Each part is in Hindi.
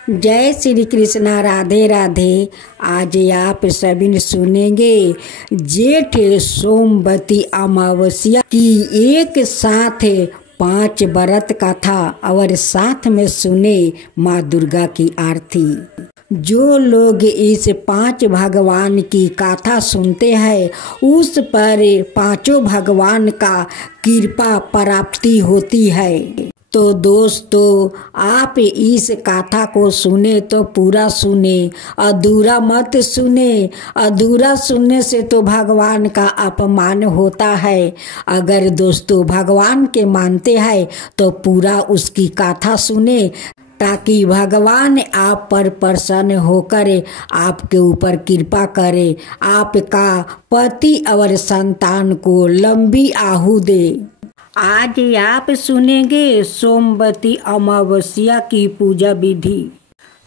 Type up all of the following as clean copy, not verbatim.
जय श्री कृष्णा, राधे राधे। आज आप सभी सुनेंगे जेठ सोमवती अमावस्या की एक साथ 5 व्रत कथा और साथ में सुने माँ दुर्गा की आरती। जो लोग इस 5 भगवान की कथा सुनते हैं उस पर 5 भगवान का कृपा प्राप्ति होती है। तो दोस्तों, आप इस कथा को सुने तो पूरा सुने, अधूरा मत सुने। अधूरा सुनने से तो भगवान का अपमान होता है। अगर दोस्तों भगवान के मानते हैं तो पूरा उसकी कथा सुने, ताकि भगवान आप पर प्रसन्न होकर आपके ऊपर कृपा करे, आपका पति और संतान को लंबी आयु दे। आज आप सुनेंगे सोमवती अमावस्या की पूजा विधि।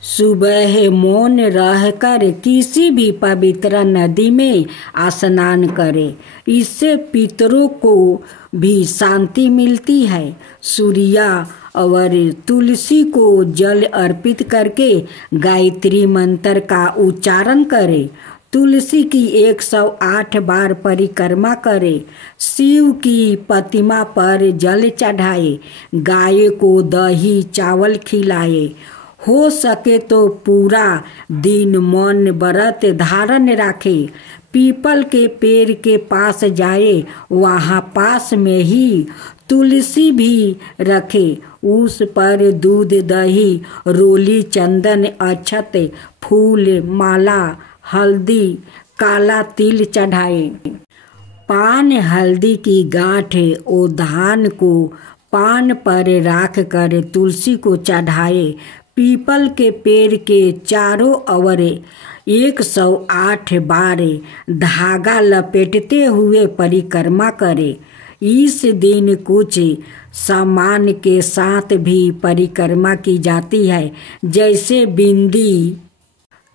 सुबह मौन रहकर किसी भी पवित्र नदी में स्नान करें। इससे पितरों को भी शांति मिलती है। सूर्या और तुलसी को जल अर्पित करके गायत्री मंत्र का उच्चारण करें। तुलसी की 108 बार परिक्रमा करे। शिव की प्रतिमा पर जल चढ़ाए। गाय को दही चावल खिलाए। हो सके तो पूरा दिन मौन व्रत धारण रखे। पीपल के पेड़ के पास जाए, वहाँ पास में ही तुलसी भी रखे। उस पर दूध दही रोली चंदन अक्षत फूल माला हल्दी काला तिल चढ़ाए। पान हल्दी की गांठ और धान को पान पर राख कर तुलसी को चढ़ाए। पीपल के पेड़ के चारों ओर 108 बार धागा लपेटते हुए परिक्रमा करे। इस दिन कुछ सामान के साथ भी परिक्रमा की जाती है, जैसे बिंदी,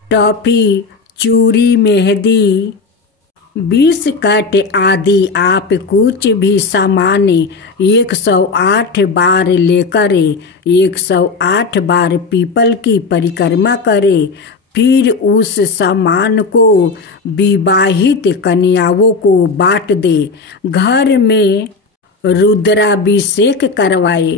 टॉफी, चूड़ी, मेहंदी, 20 कट आदि। आप कुछ भी सामान 108 बार लेकर 108 बार पीपल की परिक्रमा करे। फिर उस सामान को विवाहित कन्याओं को बांट दे। घर में रुद्राभिषेक करवाए।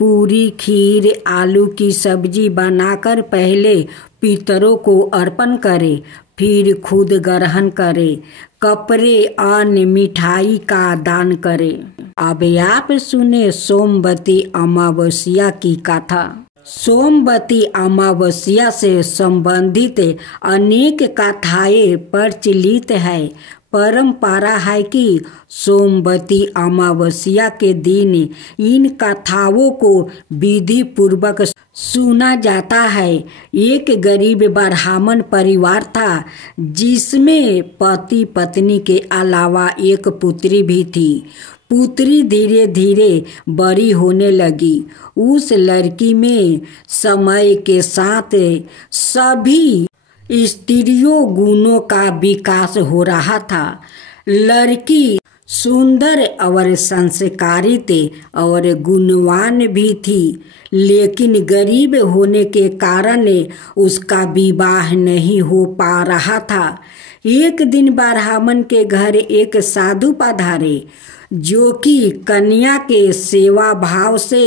पूरी खीर आलू की सब्जी बनाकर पहले पितरों को अर्पण करे, फिर खुद ग्रहण करे। कपड़े अन्न मिठाई का दान करे। अब आप सुने सोमवती अमावस्या की कथा। सोमवती अमावस्या से संबंधित अनेक कथाएं प्रचलित है। परंपरा है कि सोमवती अमावस्या के दिन इन कथाओं को विधि पूर्वक सुना जाता है। एक गरीब ब्राह्मण परिवार था, जिसमें पति पत्नी के अलावा एक पुत्री भी थी। पुत्री धीरे धीरे बड़ी होने लगी। उस लड़की में समय के साथ सभी स्त्रियों गुणों का विकास हो रहा था। लड़की सुंदर और संस्कारित और गुणवान भी थी, लेकिन गरीब होने के कारण उसका विवाह नहीं हो पा रहा था। एक दिन ब्राह्मण के घर एक साधु पधारे, जो कि कन्या के सेवा भाव से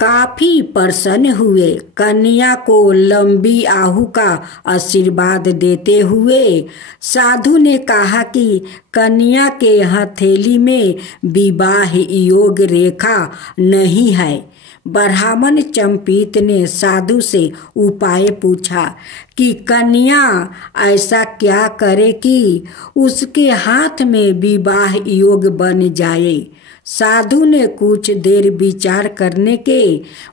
काफी प्रसन्न हुए। कन्या को लंबी आयु का आशीर्वाद देते हुए साधु ने कहा कि कन्या के हथेली में विवाह योग रेखा नहीं है। ब्राह्मण चंपित ने साधु से उपाय पूछा कि कन्या ऐसा क्या करे कि उसके हाथ में विवाह योग बन जाए। साधु ने कुछ देर विचार करने के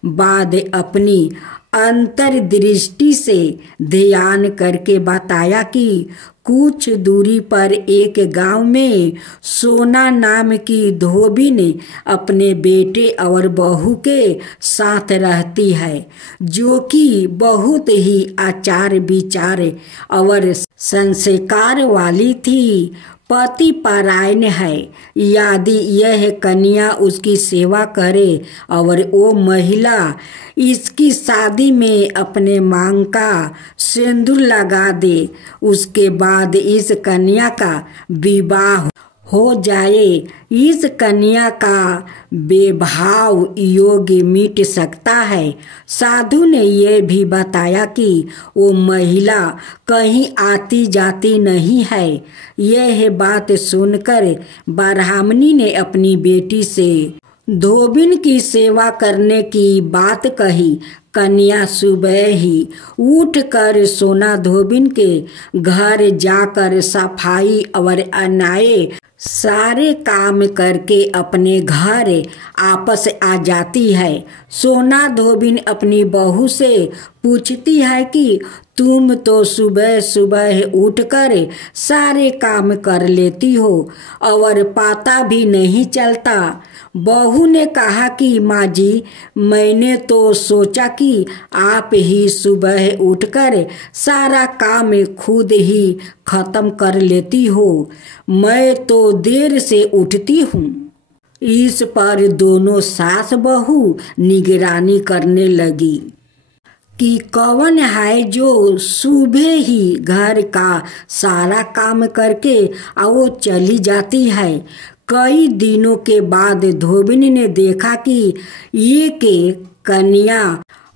बाद अपनी अंतर्दृष्टि से ध्यान करके बताया कि कुछ दूरी पर एक गांव में सोना नाम की धोबिन अपने बेटे और बहू के साथ रहती है, जो कि बहुत ही आचार विचार और संस्कार वाली थी। पति परायण है। यदि यह कन्या उसकी सेवा करे और वो महिला इसकी शादी में अपने मांग का सिंदूर लगा दे, उसके बाद इस कन्या का विवाह हो जाए, इस कन्या का बेभाव योग मिट सकता है। साधु ने यह भी बताया कि वो महिला कहीं आती जाती नहीं है। यह बात सुनकर ब्राह्मणी ने अपनी बेटी से धोबिन की सेवा करने की बात कही। कन्या सुबह ही उठकर सोना धोबिन के घर जाकर सफाई और अन्याय सारे काम करके अपने घर आपस आ जाती है। सोना धोबिन अपनी बहू से पूछती है कि तुम तो सुबह सुबह उठकर सारे काम कर लेती हो और पता भी नहीं चलता। बहू ने कहा कि माँ जी, मैंने तो सोचा कि आप ही सुबह उठकर सारा काम खुद ही खत्म कर लेती हो, मैं तो देर से उठती हूँ। इस पर दोनों सास बहू निगरानी करने लगी कि कौन है जो सुबह ही घर का सारा काम करके वो चली जाती है। कई दिनों के बाद धोबिन ने देखा कि ये कन्या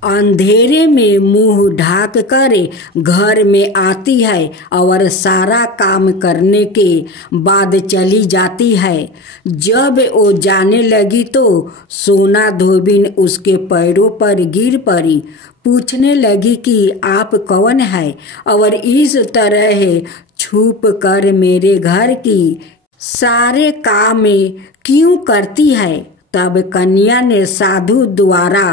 अंधेरे में मुंह ढाक कर घर में आती है और सारा काम करने के बाद चली जाती है। जब वो जाने लगी तो सोना धोबिन उसके पैरों पर गिर पड़ी, पूछने लगी कि आप कौन है और इस तरह छुप कर मेरे घर की सारे काम क्यों करती है। तब कन्या ने साधु द्वारा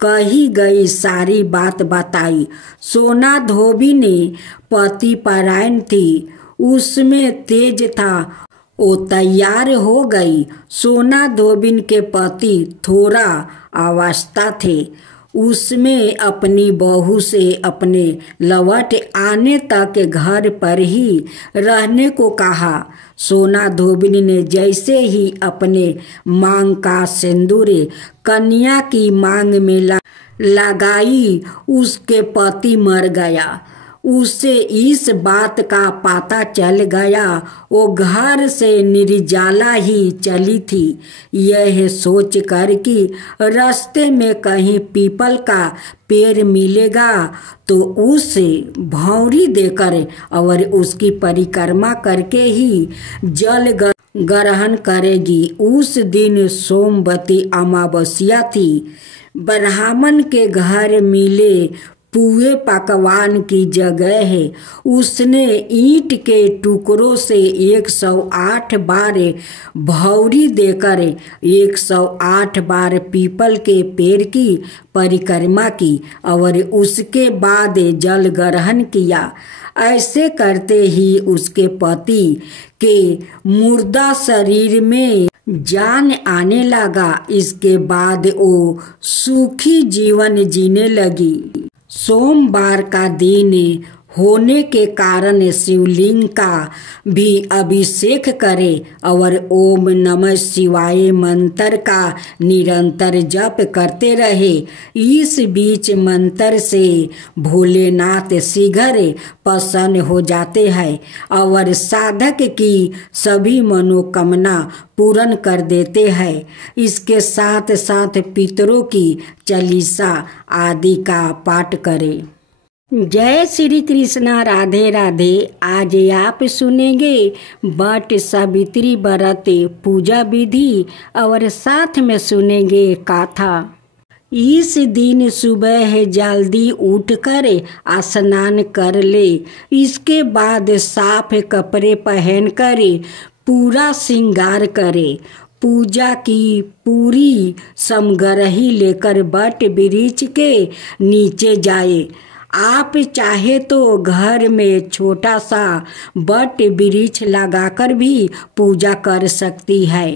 कही गई सारी बात बताई। सोना धोबी ने पति परायण थी, उसमें तेज था, वो तैयार हो गई। सोना धोबिन के पति थोड़ा अवस्था थे, उसमें अपनी बहू से अपने लौट आने तक घर पर ही रहने को कहा। सोना धोबिन ने जैसे ही अपने मांग का सिंदूर कन्या की मांग में लगाई, उसके पति मर गया। उसे इस बात का पता चल गया, वो घर से निर्जला ही चली थी। यह सोच कर कि रास्ते में कहीं पीपल का पेड़ मिलेगा तो उसे भौंरी देकर और उसकी परिक्रमा करके ही जल ग्रहण करेगी। उस दिन सोमवती अमावस्या थी। ब्राह्मण के घर मिले पुए पकवान की जगह है उसने ईंट के टुकड़ों से 108 बार भौरी देकर 108 बार पीपल के पेड़ की परिक्रमा की और उसके बाद जल ग्रहण किया। ऐसे करते ही उसके पति के मुर्दा शरीर में जान आने लगा। इसके बाद वो सुखी जीवन जीने लगी। सोमवार का दिन होने के कारण शिवलिंग का भी अभिषेक करे और ओम नमः शिवाय मंत्र का निरंतर जप करते रहे। इस बीच मंत्र से भोलेनाथ शीघ्र प्रसन्न हो जाते हैं और साधक की सभी मनोकामना पूर्ण कर देते हैं। इसके साथ साथ पितरों की चालीसा आदि का पाठ करें। जय श्री कृष्णा, राधे राधे। आज आप सुनेंगे वट सावित्री व्रत पूजा विधि और साथ में सुनेंगे गाथा। इस दिन सुबह जल्दी उठकर स्नान कर ले। इसके बाद साफ कपड़े पहनकर पूरा श्रृंगार करे। पूजा की पूरी सामग्री लेकर वट वृक्ष के नीचे जाए। आप चाहे तो घर में छोटा सा वट वृक्ष लगाकर भी पूजा कर सकती है।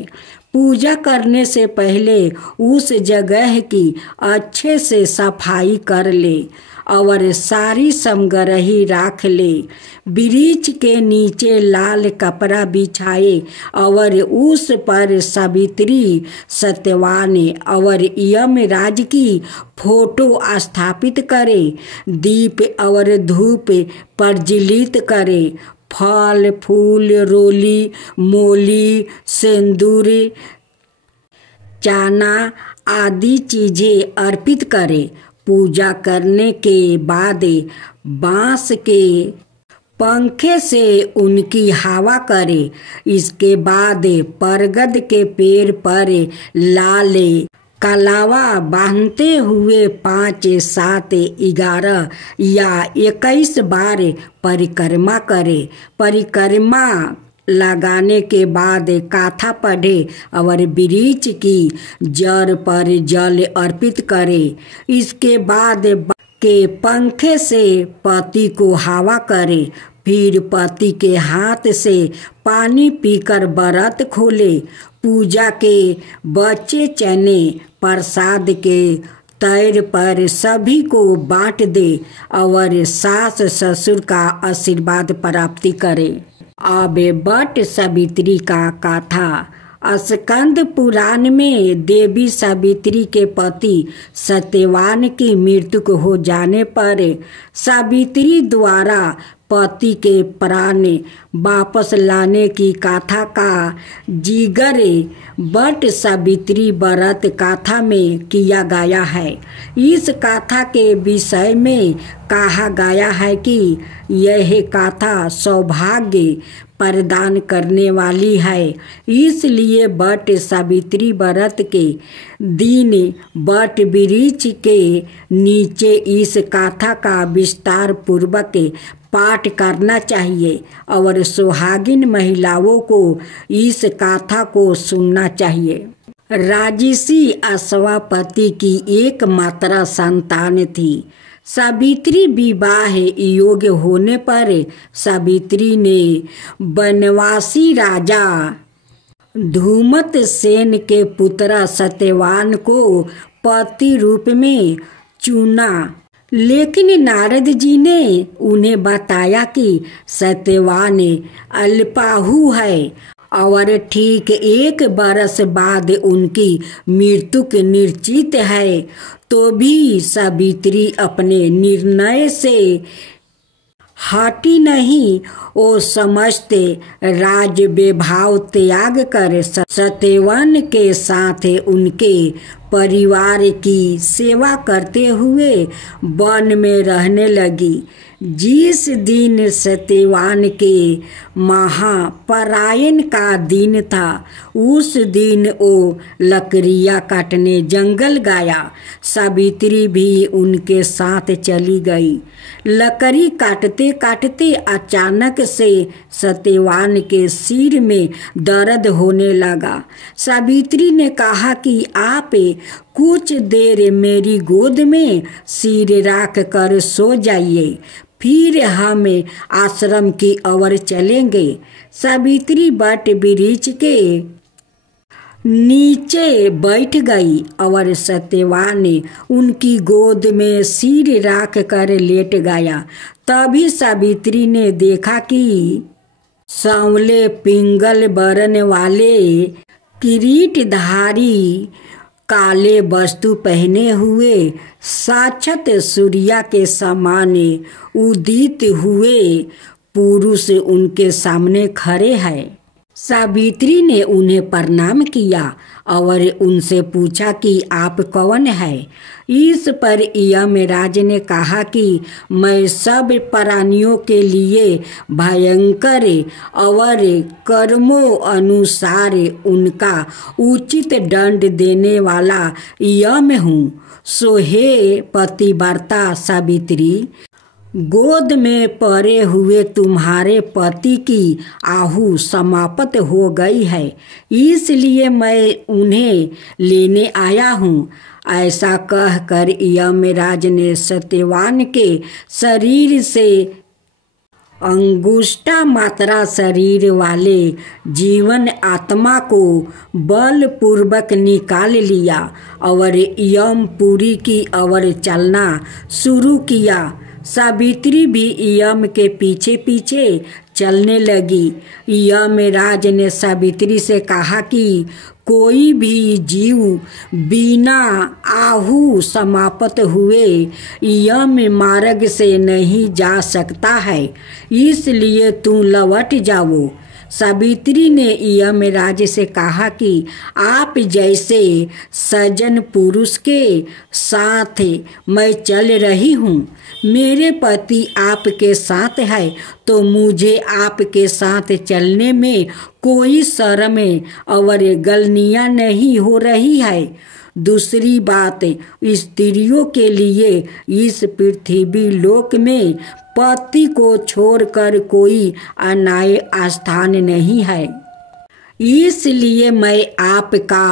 पूजा करने से पहले उस जगह की अच्छे से सफाई कर ले और सारी समगरही राख ले। वृक्ष के नीचे लाल कपड़ा बिछाए और उस पर सावित्री, सत्यवान और यमराज की फोटो स्थापित करे। दीप और धूप प्रज्वलित करे। फल फूल, रोली, मोली, सिंदूर, चना आदि चीजें अर्पित करे। पूजा करने के बाद बांस के पंखे से उनकी हवा करे। इसके बाद बरगद के पेड़ पर लाल कलावा बांधते हुए 5, 7, 11 या 21 बार परिक्रमा करे। परिक्रमा लगाने के बाद कथा पढ़े और वृक्ष की जड़ पर जल अर्पित करे। इसके बाद के पंखे से पति को हवा करे। फिर पति के हाथ से पानी पीकर व्रत खोले। पूजा के बचे चने प्रसाद के तैर पर सभी को बांट दे और सास ससुर का आशीर्वाद प्राप्ति करे। अब वट सावित्री का कथा। स्कंद पुराण में देवी सावित्री के पति सत्यवान की मृत्यु हो जाने पर सावित्री द्वारा पति के प्राण वापस लाने की कथा का जिक्र वट सावित्री व्रत कथा में किया गया है। इस कथा के विषय में कहा गया है कि यह कथा सौभाग्य प्रदान करने वाली है। इसलिए वट सावित्री व्रत के दिन वट वृक्ष के नीचे इस कथा का विस्तार पूर्वक पाठ करना चाहिए और सुहागिन महिलाओं को इस कथा को सुनना चाहिए। राजसी अश्वपति की एकमात्र संतान थी। सावित्री विवाह योग्य होने पर सावित्री ने वनवासी राजा धूमत सेन के पुत्र सत्यवान को पति रूप में चुना। लेकिन नारद जी ने उन्हें बताया कि सत्यवान अल्पाहु है और ठीक 1 बरस बाद उनकी मृत्यु निश्चित है। तो भी सावित्री अपने निर्णय से हटी नहीं। वो समस्त राज वैभव त्याग कर सत्यवान के साथ उनके परिवार की सेवा करते हुए वन में रहने लगी। जिस दिन सत्यवान के महापरायण का दिन था, उस दिन वो लकड़ियाँ काटने जंगल गया। सावित्री भी उनके साथ चली गई। लकड़ी काटते काटते अचानक से सत्यवान के सिर में दर्द होने लगा। सावित्री ने कहा कि आप कुछ देर मेरी गोद में सिर रख कर सो जाइए, फिर हम आश्रम की ओर चलेंगे। सावित्री वट वृक्ष के नीचे बैठ गई और सत्यवान उनकी गोद में सिर रख कर लेट गया। तभी सावित्री ने देखा कि सांवले पिंगल वर्ण वाले किरीटधारी काले वस्तु पहने हुए साक्षात सूर्य के समान उदित हुए पुरुष उनके सामने खड़े हैं। सावित्री ने उन्हें प्रणाम किया और उनसे पूछा कि आप कौन है। इस पर यमराज ने कहा कि मैं सब प्राणियों के लिए भयंकर और कर्मों अनुसार उनका उचित दंड देने वाला यम हूँ। सो हे पतिव्रता सावित्री, गोद में पड़े हुए तुम्हारे पति की आहु समाप्त हो गई है, इसलिए मैं उन्हें लेने आया हूँ। ऐसा कहकर यमराज ने सत्यवान के शरीर से अंगुष्ठा मात्रा शरीर वाले जीवन आत्मा को बलपूर्वक निकाल लिया और यमपुरी की ओर चलना शुरू किया। सावित्री भी यम के पीछे पीछे चलने लगी। यमराज ने सावित्री से कहा कि कोई भी जीव बिना आहु समाप्त हुए यम मार्ग से नहीं जा सकता है, इसलिए तुम लौट जाओ। सावित्री ने यमराज से कहा कि आप जैसे सज्जन पुरुष के साथ मैं चल रही हूँ। मेरे पति आपके साथ है तो मुझे आपके साथ चलने में कोई शर्म और गलनियाँ नहीं हो रही है। दूसरी बात, स्त्रियों के लिए इस पृथ्वी लोक में पति को छोड़कर कोई अन्य स्थान नहीं है, इसलिए मैं आपका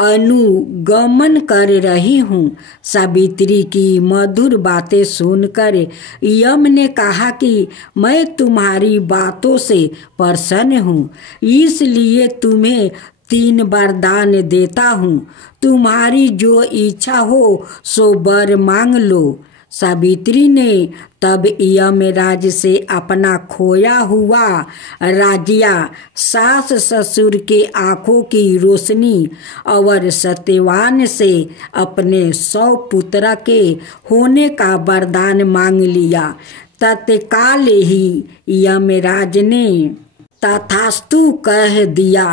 अनुगमन कर रही हूँ। सावित्री की मधुर बातें सुनकर यम ने कहा कि मैं तुम्हारी बातों से प्रसन्न हूँ, इसलिए तुम्हें 3 वरदान देता हूँ। तुम्हारी जो इच्छा हो सो वर मांग लो। सावित्री ने तब यमराज से अपना खोया हुआ राज्य, सास ससुर के आँखों की रोशनी और सत्यवान से अपने 100 पुत्र के होने का वरदान मांग लिया। तत्काल ही यमराज ने तथास्तु कह दिया।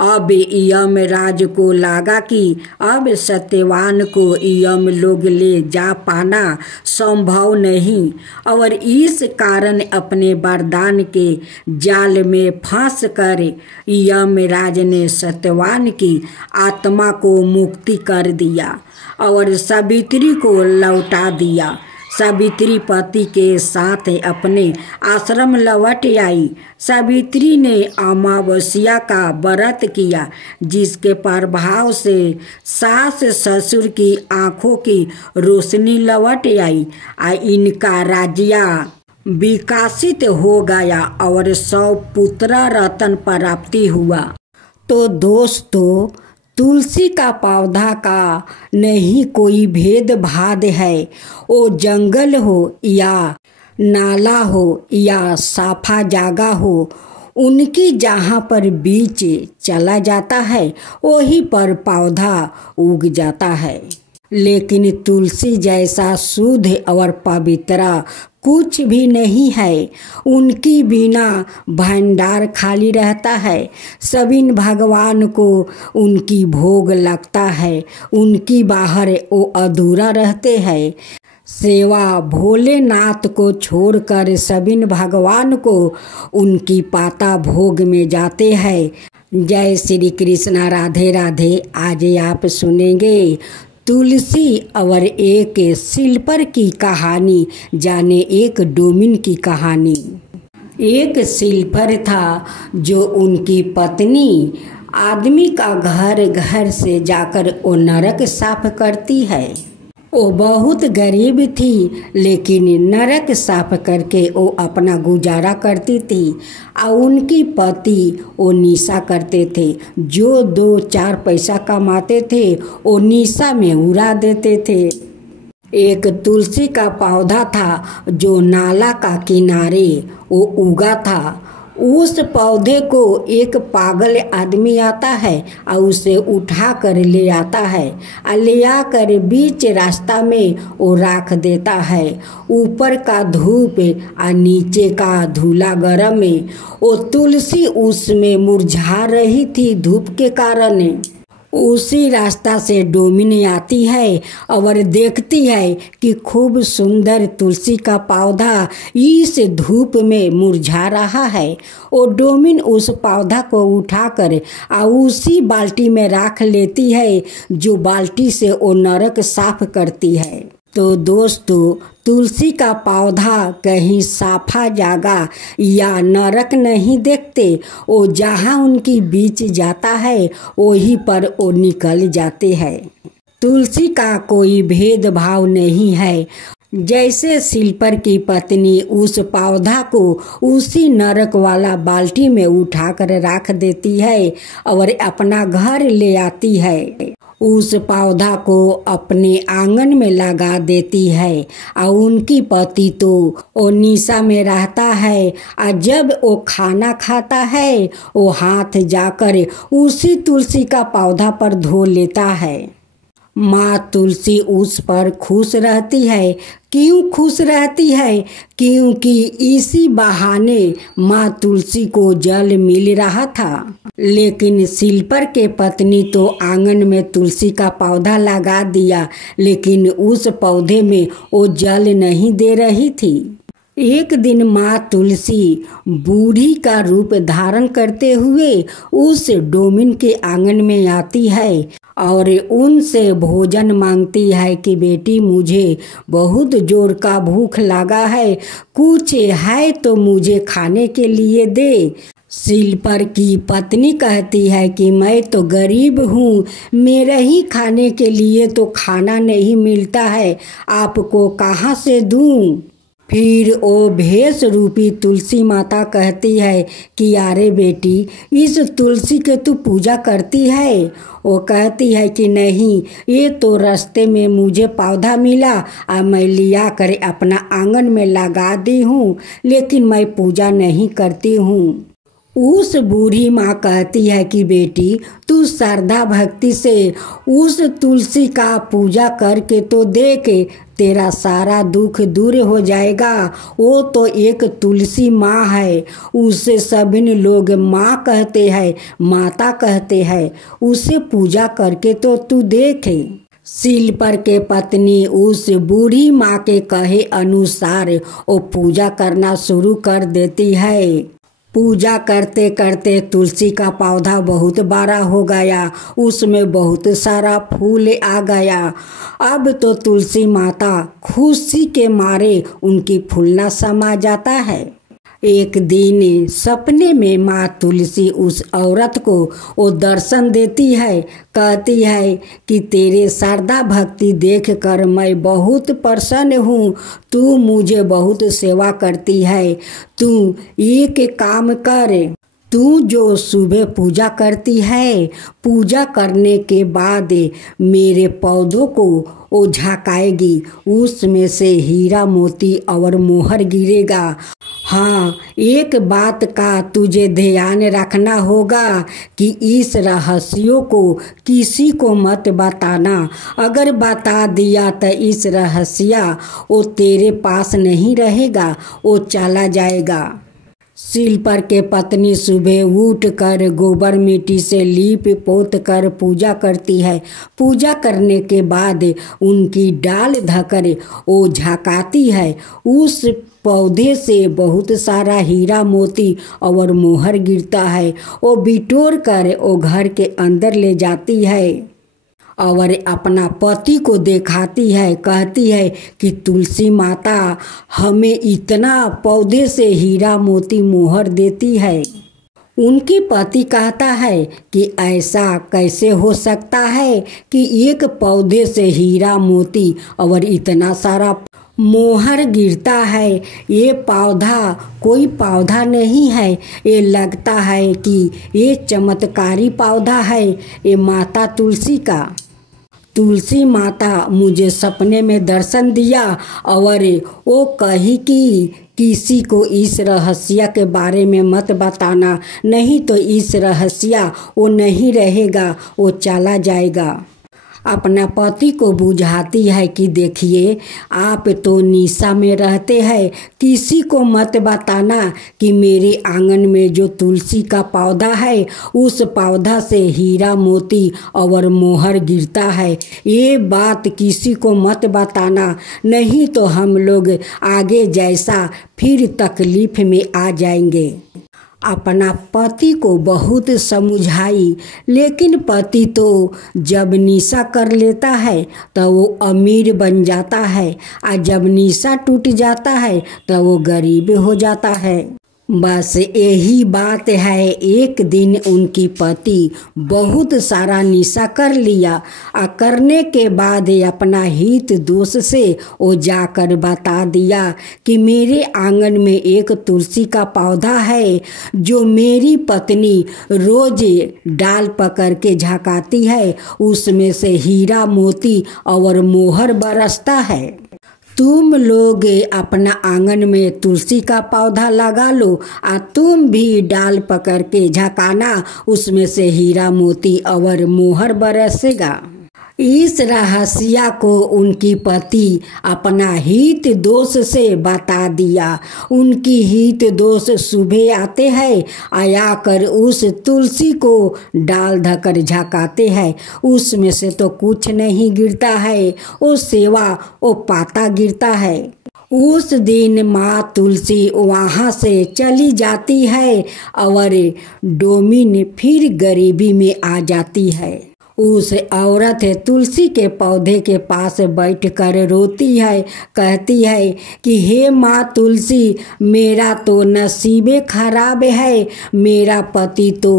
अब यमराज को लगा कि अब सत्यवान को यम लोग ले जा पाना संभव नहीं और इस कारण अपने वरदान के जाल में फंस कर यमराज ने सत्यवान की आत्मा को मुक्ति कर दिया और सावित्री को लौटा दिया। सावित्री पति के साथ अपने आश्रम लौट आई। सावित्री ने अमावस्या का व्रत किया, जिसके प्रभाव से सास ससुर की आँखों की रोशनी लौट आई। इनका राज्य विकसित हो गया और 100 पुत्र रत्न प्राप्ति हुआ। तो दोस्तों, तुलसी का पौधा का नहीं कोई भेदभाव है। वो जंगल हो या नाला हो या साफा जगह हो, उनकी जहाँ पर बीच चला जाता है वहीं पर पौधा उग जाता है। लेकिन तुलसी जैसा शुद्ध और पवित्र कुछ भी नहीं है। उनकी बिना भंडार खाली रहता है। सभी भगवान को उनकी भोग लगता है, उनकी बाहर वो अधूरा रहते हैं। सेवा भोलेनाथ को छोड़कर सभी भगवान को उनकी पाता भोग में जाते हैं। जय श्री कृष्णा, राधे राधे। आज आप सुनेंगे तुलसी और एक सिल्पर की कहानी, जाने एक डोमिन की कहानी। एक सिल्पर था जो उनकी पत्नी आदमी का घर घर से जाकर वो नरक साफ करती है। वो बहुत गरीब थी, लेकिन नरक साफ करके वो अपना गुजारा करती थी। और उनकी पति वो निशा करते थे। जो 2-4 पैसा कमाते थे वो निशा में उड़ा देते थे। एक तुलसी का पौधा था जो नाला का किनारे वो उगा था। उस पौधे को एक पागल आदमी आता है और उसे उठा कर ले आता है और ले आकर बीच रास्ता में वो रख देता है। ऊपर का धूप और नीचे का धूला गरम में वो तुलसी उसमें मुरझा रही थी धूप के कारण। उसी रास्ता से डोमिन आती है और देखती है कि खूब सुंदर तुलसी का पौधा इस धूप में मुरझा रहा है। वो डोमिन उस पौधा को उठाकर उसी बाल्टी में रख लेती है, जो बाल्टी से वो नरक साफ करती है। तो दोस्तों, तुलसी का पौधा कहीं साफा जगह या नरक नहीं देखते। वो जहाँ उनकी बीच जाता है वहीं पर वो निकल जाते हैं। तुलसी का कोई भेदभाव नहीं है। जैसे शिल्पर की पत्नी उस पौधा को उसी नरक वाला बाल्टी में उठाकर रख देती है और अपना घर ले आती है। उस पौधा को अपने आंगन में लगा देती है और उनकी पति तो वो निशा में रहता है और जब वो खाना खाता है वो हाथ जाकर उसी तुलसी का पौधा पर धो लेता है। माँ तुलसी उस पर खुश रहती है। क्यों खुश रहती है? क्योंकि इसी बहाने माँ तुलसी को जल मिल रहा था। लेकिन शिल्पर के पत्नी तो आंगन में तुलसी का पौधा लगा दिया, लेकिन उस पौधे में वो जल नहीं दे रही थी। एक दिन माँ तुलसी बूढ़ी का रूप धारण करते हुए उस डोमिन के आंगन में आती है और उनसे भोजन मांगती है कि बेटी मुझे बहुत जोर का भूख लगा है, कुछ है तो मुझे खाने के लिए दे। शिल्पर की पत्नी कहती है कि मैं तो गरीब हूँ, मेरे ही खाने के लिए तो खाना नहीं मिलता है, आपको कहाँ से दूँ। फिर वो भेष रूपी तुलसी माता कहती है कि अरे बेटी इस तुलसी के तू पूजा करती है। वो कहती है कि नहीं, ये तो रास्ते में मुझे पौधा मिला और मैं लिया कर अपना आंगन में लगा दी हूँ, लेकिन मैं पूजा नहीं करती हूँ। उस बूढ़ी माँ कहती है कि बेटी तू श्रद्धा भक्ति से उस तुलसी का पूजा करके तो देख, तेरा सारा दुख दूर हो जाएगा। वो तो एक तुलसी माँ है, उसे सभी लोग माँ कहते हैं, माता कहते हैं, उसे पूजा करके तो तू देख। शिल्पर के पत्नी उस बूढ़ी माँ के कहे अनुसार वो पूजा करना शुरू कर देती है। पूजा करते करते तुलसी का पौधा बहुत बड़ा हो गया, उसमें बहुत सारा फूल आ गया। अब तो तुलसी माता खुशी के मारे उनकी फूलना समा जाता है। एक दिन सपने में माँ तुलसी उस औरत को वो दर्शन देती है, कहती है कि तेरे श्रद्धा भक्ति देखकर मैं बहुत प्रसन्न हूँ, तू मुझे बहुत सेवा करती है। तू एक काम कर, तू जो सुबह पूजा करती है, पूजा करने के बाद मेरे पौधों को वो झकाएगी, उसमें से हीरा मोती और मोहर गिरेगा। हाँ, एक बात का तुझे ध्यान रखना होगा कि इस रहस्यों को किसी को मत बताना। अगर बता दिया तो इस रहस्य वो तेरे पास नहीं रहेगा, वो चला जाएगा। शिल्पर के पत्नी सुबह उठ कर गोबर मिट्टी से लीप पोत कर पूजा करती है। पूजा करने के बाद उनकी डाल धकर वो झकाती है। उस पौधे से बहुत सारा हीरा मोती और मोहर गिरता है। वो बिटोर कर वो घर के अंदर ले जाती है और अपना पति को दिखाती है, कहती है कि तुलसी माता हमें इतना पौधे से हीरा मोती मोहर देती है। उनके पति कहता है कि ऐसा कैसे हो सकता है कि एक पौधे से हीरा मोती और इतना सारा मोहर गिरता है। ये पौधा कोई पौधा नहीं है, ये लगता है कि ये चमत्कारी पौधा है, ये माता तुलसी का। तुलसी माता मुझे सपने में दर्शन दिया और वो कही कि किसी को इस रहस्य के बारे में मत बताना, नहीं तो इस रहस्य वो नहीं रहेगा, वो चला जाएगा। अपना पति को बुझाती है कि देखिए आप तो निशा में रहते हैं, किसी को मत बताना कि मेरे आंगन में जो तुलसी का पौधा है उस पौधा से हीरा मोती और मोहर गिरता है। ये बात किसी को मत बताना, नहीं तो हम लोग आगे जैसा फिर तकलीफ में आ जाएंगे। अपना पति को बहुत समझाई, लेकिन पति तो जब निशा कर लेता है तो वो अमीर बन जाता है और जब निशा टूट जाता है तो वो गरीब हो जाता है। बस यही बात है। एक दिन उनकी पति बहुत सारा निशा कर लिया और करने के बाद अपना हित दोष से वो जाकर बता दिया कि मेरे आंगन में एक तुलसी का पौधा है जो मेरी पत्नी रोज डाल पकड़ के झकाती है, उसमें से हीरा मोती और मोहर बरसता है। तुम लोग अपना आंगन में तुलसी का पौधा लगा लो और तुम भी डाल पकड़ के झकाना, उसमें से हीरा मोती और मोहर बरसेगा। इस रहस्य को उनकी पति अपना हित दोष से बता दिया। उनकी हित दोष सुबह आते हैं, आया कर उस तुलसी को डाल धकर झकाते हैं, उसमें से तो कुछ नहीं गिरता है, वो सेवा वो पाता गिरता है। उस दिन माँ तुलसी वहाँ से चली जाती है और डोमिन फिर गरीबी में आ जाती है। उस औरत तुलसी के पौधे के पास बैठकर रोती है, कहती है कि हे माँ तुलसी, मेरा तो नसीबे खराब है। मेरा पति तो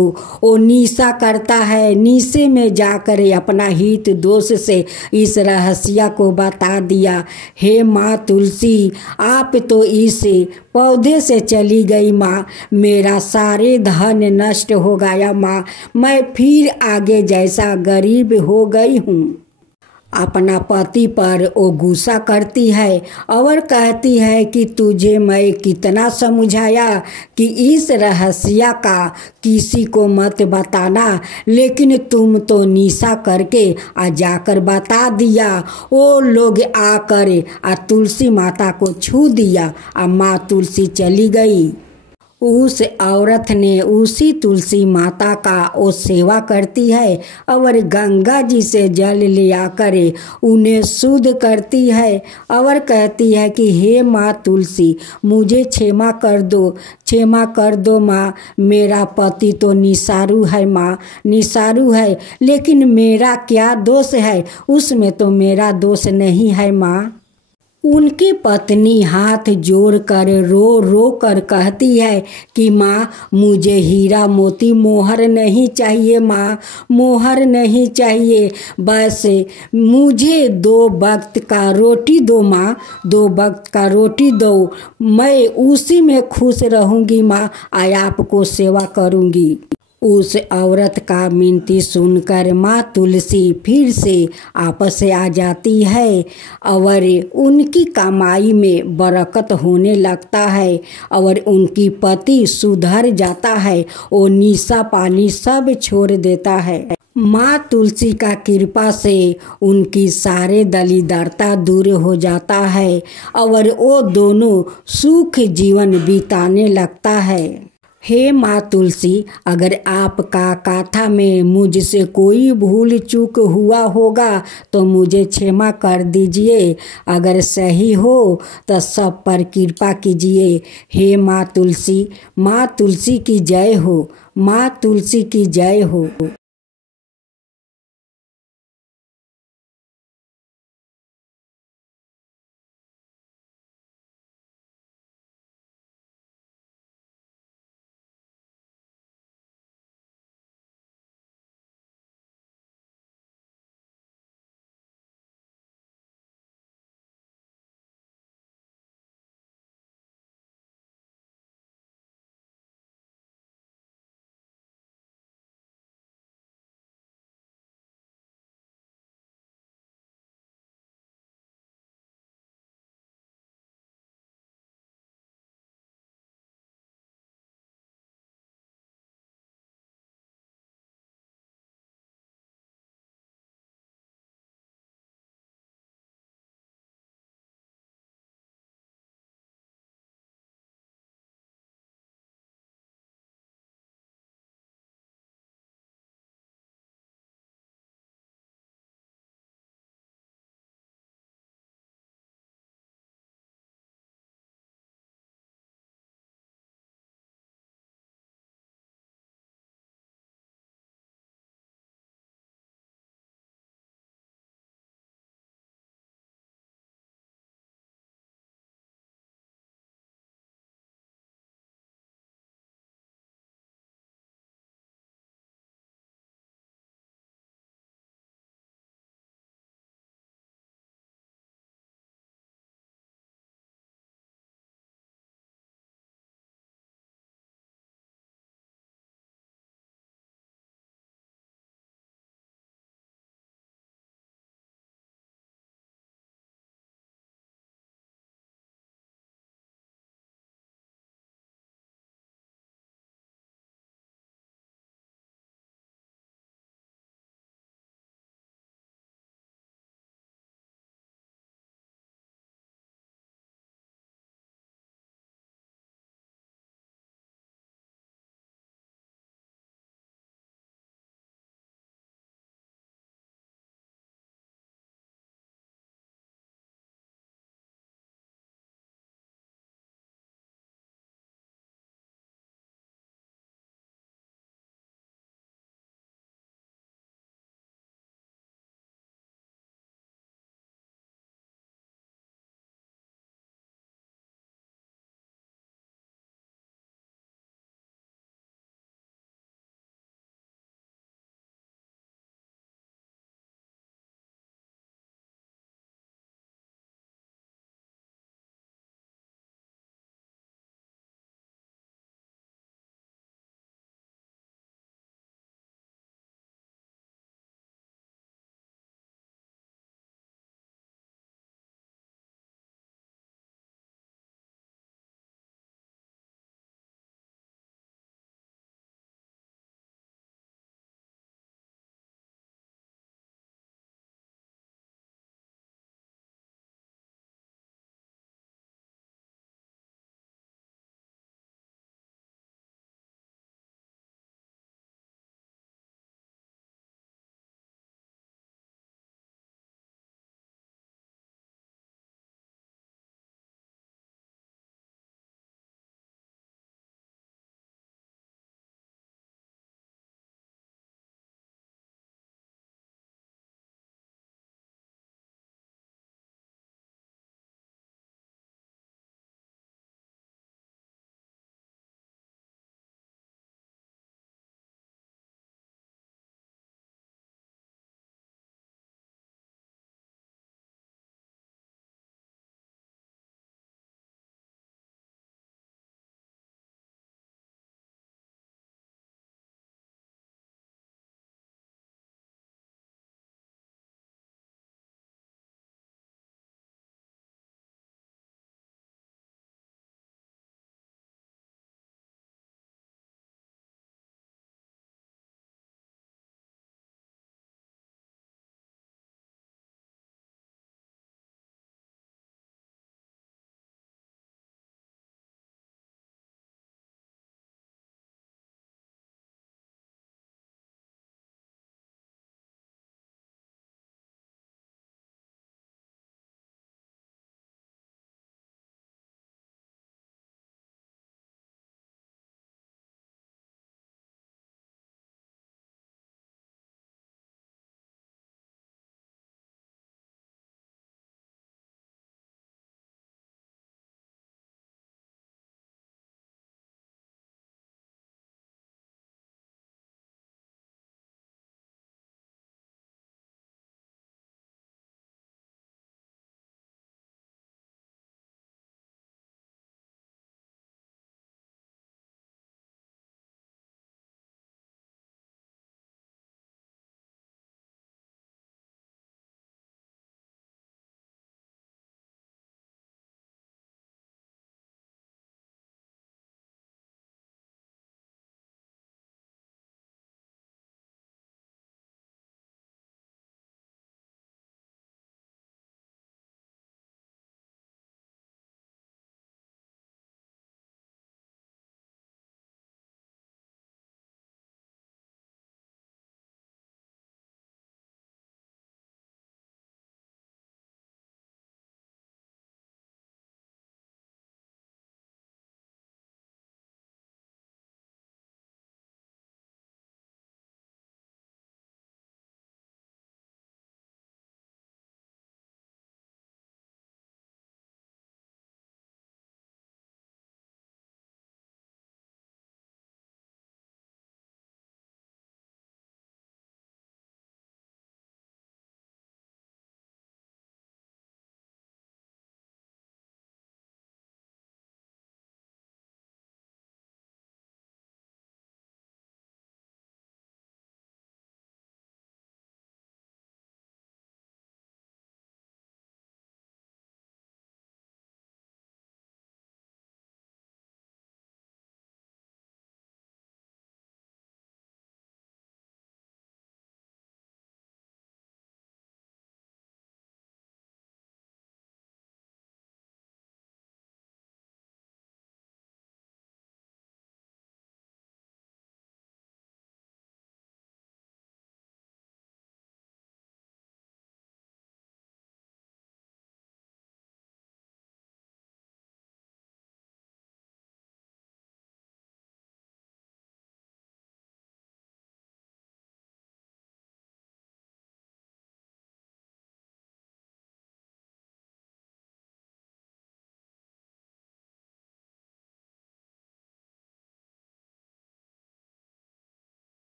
वो निशा करता है, निशे में जाकर अपना हित दोष से इस रहस्य को बता दिया। हे माँ तुलसी, आप तो इस पौधे से चली गई माँ, मेरा सारे धन नष्ट हो गया माँ, मैं फिर आगे जैसा गरीब हो गई हूँ। अपना पति पर वो गुस्सा करती है और कहती है कि तुझे मैं कितना समझाया कि इस रहस्य का किसी को मत बताना, लेकिन तुम तो निशा करके आ जाकर बता दिया। वो लोग आकर तुलसी माता को छू दिया और माँ तुलसी चली गई। उस औरत ने उसी तुलसी माता का वो सेवा करती है और गंगा जी से जल ले आकर उन्हें शुद्ध करती है और कहती है कि हे माँ तुलसी, मुझे क्षमा कर दो माँ, मेरा पति तो निसारू है माँ, निसारू है, लेकिन मेरा क्या दोष है, उसमें तो मेरा दोष नहीं है माँ। उनकी पत्नी हाथ जोड़कर रो रो कर कहती है कि माँ, मुझे हीरा मोती मोहर नहीं चाहिए माँ, मोहर नहीं चाहिए, बस मुझे 2 वक्त का रोटी दो माँ, 2 वक्त का रोटी दो, मैं उसी में खुश रहूँगी माँ, आपको सेवा करूँगी। उस औरत का मिनती सुनकर माँ तुलसी फिर से आपस से आ जाती है और उनकी कमाई में बरकत होने लगता है और उनकी पति सुधर जाता है, वो निशा पानी सब छोड़ देता है। माँ तुलसी का कृपा से उनकी सारे दलिदरता दूर हो जाता है और वो दोनों सुख जीवन बिताने लगता है। हे माँ तुलसी, अगर आपका कथा में मुझसे कोई भूल चूक हुआ होगा तो मुझे क्षमा कर दीजिए, अगर सही हो तो सब पर कृपा कीजिए। हे माँ तुलसी की जय हो, माँ तुलसी की जय हो।